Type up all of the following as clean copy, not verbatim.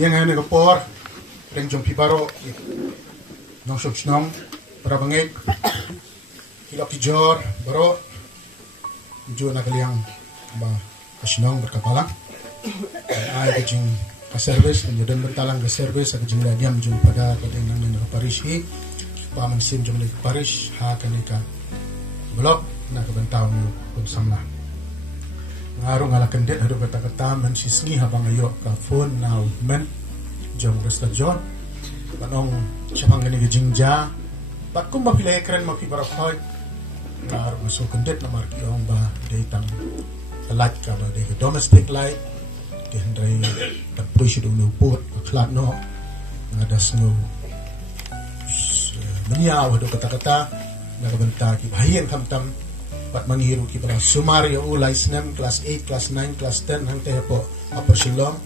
yang ngayon nagapor, ring jong pibaro, nong shop snong, para bangik, kilok kijor, baro, jo nagaliang ba kasinong berkapalang, ay kajing ka-service, dan bentalang ka-service, kajing ladiam jong pada kadang nang parish hi, pamansin jong parish, ha kanika, blok, nakabentaw mo kung samla. Ngarong alakandit hado kata-kata man sisngi habang ayo ka phone now men jong resta John banong siapang gani gajingja pat kung mapilay kren mapibarakhoy ngarong so kandit na marki ong ba datang light ka ba de domestic light de hendray tapos do no put aklat no ngadas no menyaw hado kata-kata nakabenta ki bahiyan kamtam pat manghiru ki pala sumario ulay snem class 8 class 9 class 10 hang teh po upper silong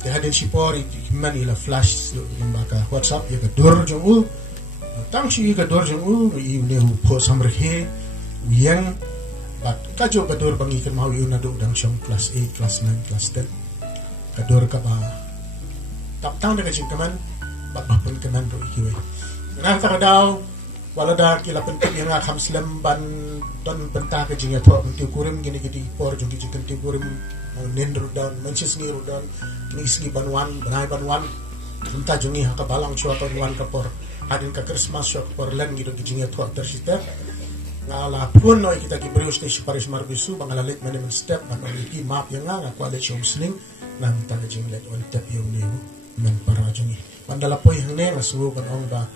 te hadin si pori manila flash yung baka whatsapp ya gadur jong u tang si gadur jong u i ne po samrehe yang bat kajo gadur bangi kan mau yun do dang syong class 8 class 9 class 10 gadur ka ba tap tang daga jing kaman bat pun kaman do ikiwe nang ta daw wala da kila penting yang akam silam ban don benta ke jinga to penting kurim gini gidi por jogi jikan ti kurim nendru dan mencis ngiru dan nisgi banwan banai banwan benta jongi haka balang chua banwan kapor hadin ka Christmas chua kapor len gitu jinga to tersita ngala pun noi kita ki brius te paris marbisu bangalalit management step ban ki map yang nga ko ale chom sling nam ta jinglet on tap yung niu men para jongi bandala poy hang ne masu ban ong ba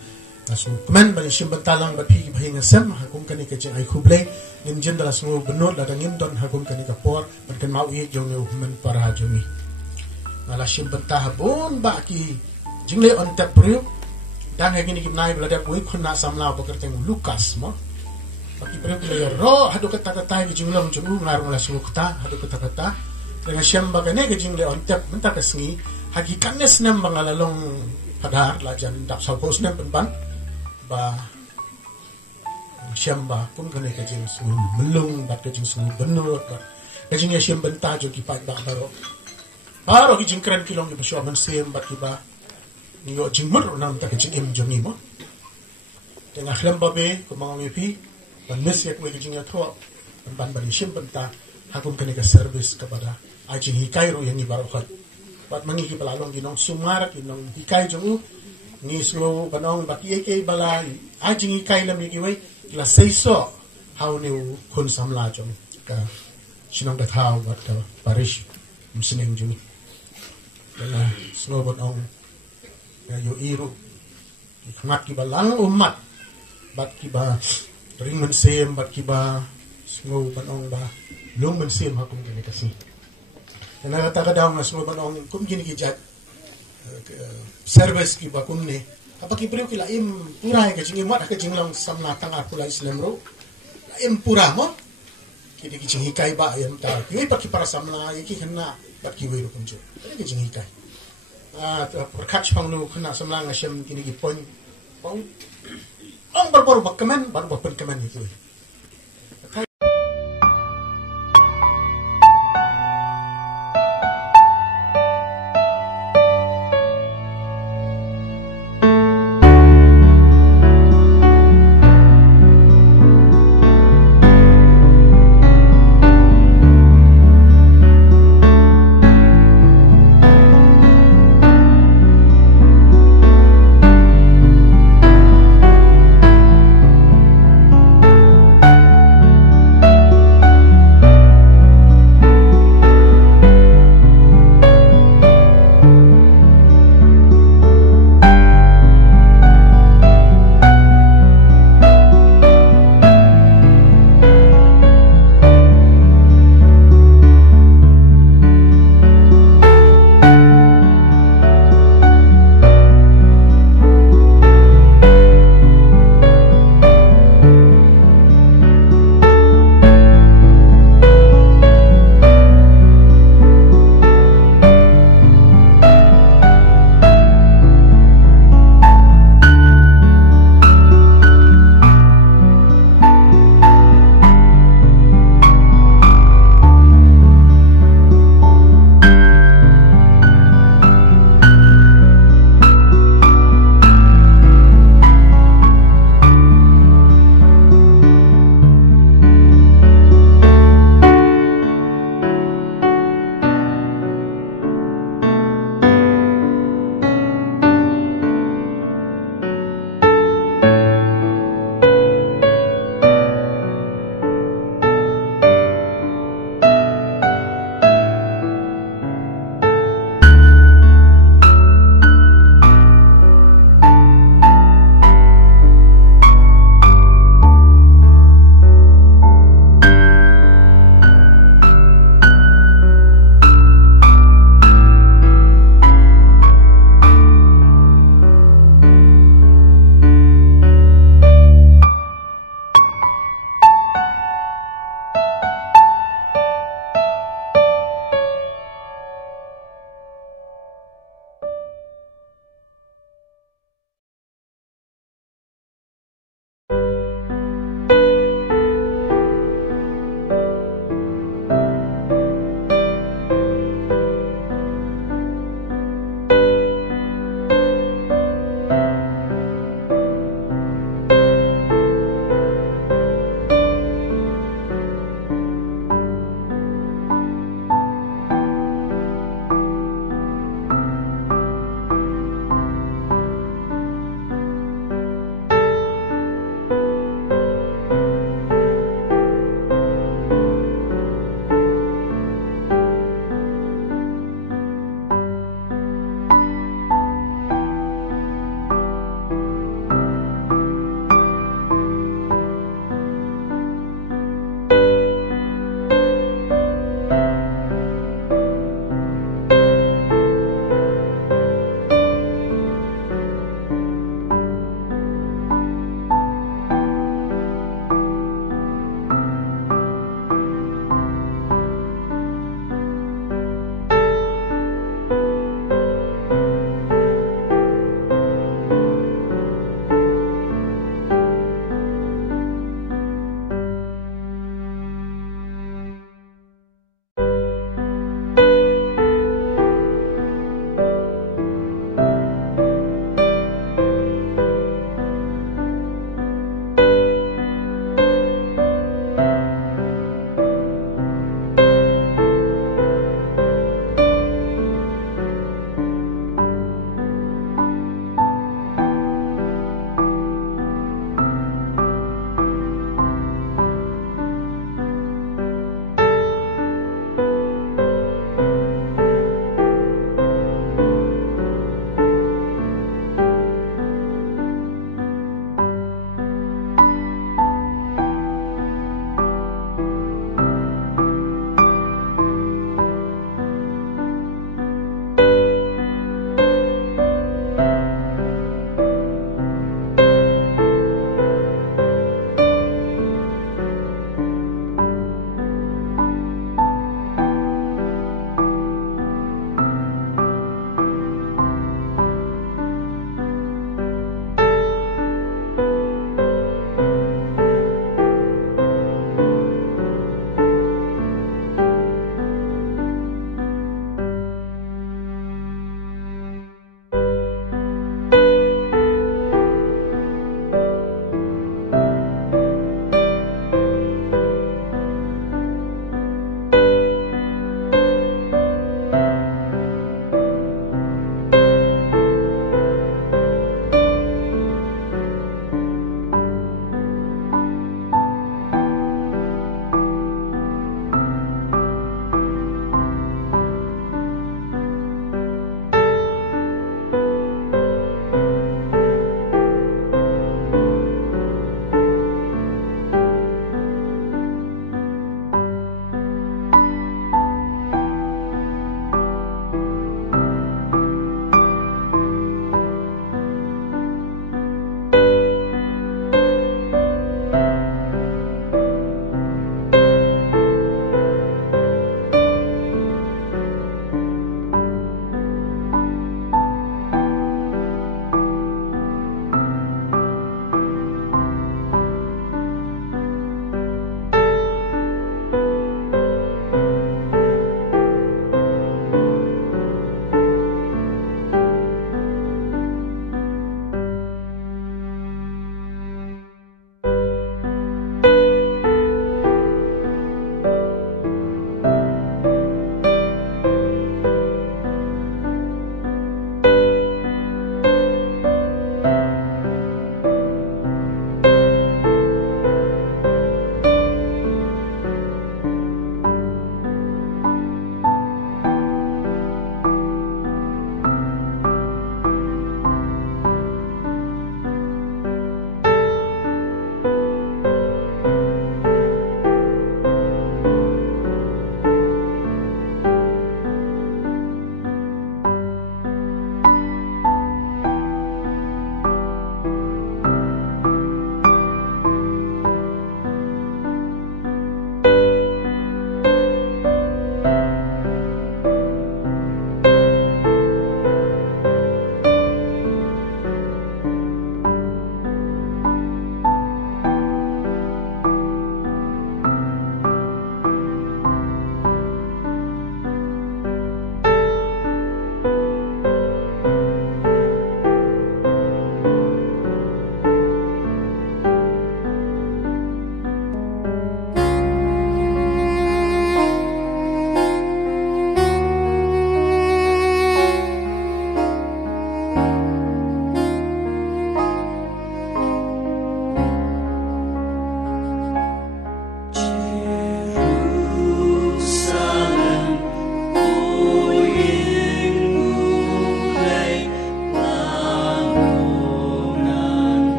aso kemen bani simbentalang bapi bahinga sem hakum kani ka jing ai kublay nim jendala sungu benot la dangin don hakum kani ka por kan mau i jong ne men para jongi ngala simbenta habon ba ki jingle on tap priu dan hagini gimnai belada bui khuna samla bekerteng Lukas mo baki priu player ro hadu kata-kata ki jinglong jungu ngarung la sungu kata hadu kata-kata dengan siamba kane ka jingle on tap menta kasngi hakikannya senam bangalalong padar lajan dak sapos nem penban ba siamba kum kane kajing sungu melung bat kajing sungu benut bat kajing ya siam benta jo ki pat ba baro ki jing kren kilong ki basyo man sem bat ki ba nyo jing mur nam ta kajing im jongi mo tengah khlam babe ko mangi pi ban mes yak we kajing ya tho ban ban siam benta hakum kane ka service kepada ajing hikai ro yang ibaro khat bat mangi ki balalong ginong sumar kinong hikai jongu ni slow banong baki ke balai ajing ikai lam ni wei la seiso how ni kun samla jom ka sinong da thau bat ka parish musning jumi la slow banong ya yo iru ngat ki balang umat bat ki ba ring men sem bat ki ba slow banong ba lung men sem hakum ni kasi na kata daw na slow banong kum gini ki jat service ki bakum ne apa ki priu ki la im pura ka jingi mat ka jinglang samna tanga pula islam ro la im pura mo ki de ki jingi kai ba yam ta ki pa ki para samna ki khanna ba ki we ro kunjo ki jingi kai perkach pang lu khna samla ngasem ki ni ki pon pong ong bar bakaman bar bapen kaman ki